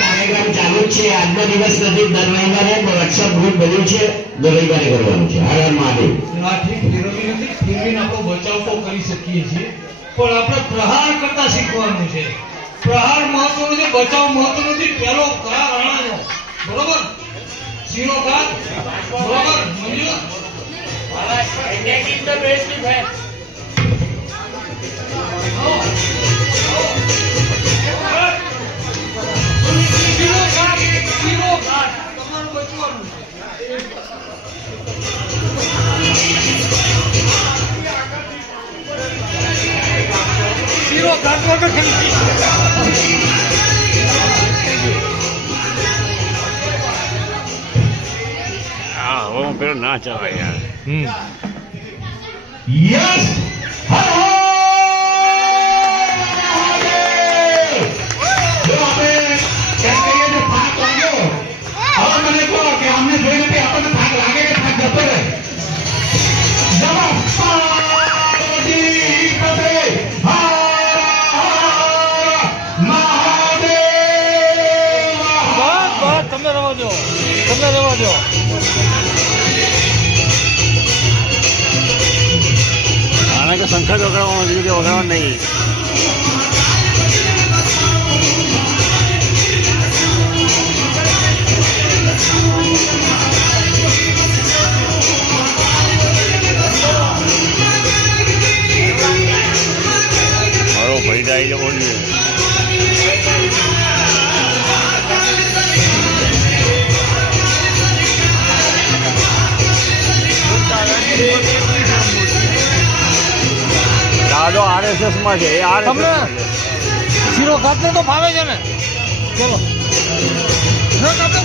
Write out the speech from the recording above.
કાર્યક્રમ ચાલુ જ છે. આજનો દિવસ નથી, દર રવિવારે વર્કશોપ ગ્રુપ બન્યું છે, દર રવિવારે કરવાનું છે. હર હર મહાદેવ. આપણો બચાવ તો કરી શકીએ છીએ, પણ આપણે પ્રહાર કરતા શીખવાનું છે. પ્રહાર મહત્વનો છે, બચાવ મહત્વનો નથી. પહેલો પ્રહાર રાણાનો, બરોબર? શીરો ઘાત, બરોબર? સમજો? તમારું બચવાનું શીરો ઘાટ વગર હા હું પેલો ના ચવાય યાર. યસ, હર હર મહાદેવ. જો આપણે કેમ કહીએ તો થાક લાગ્યો. હવે મને કહો કે અમને જોઈને કે આપણને થાક લાગે કે થાક જતો રહે? જવા પાર્વતી પતે હર મહાદેવ. બસ તમને રહેવા દો, તમને રહેવા દો. આને કે શંખર વગાડવાનું બીજું કે વગાડવાનું નહીં. મારો ભાઈ આવી જવો જોઈએ. દાદો RSS માં છે. એ તમને RSS શીરો ઘાટ તો ફાવે છે ને? ચલો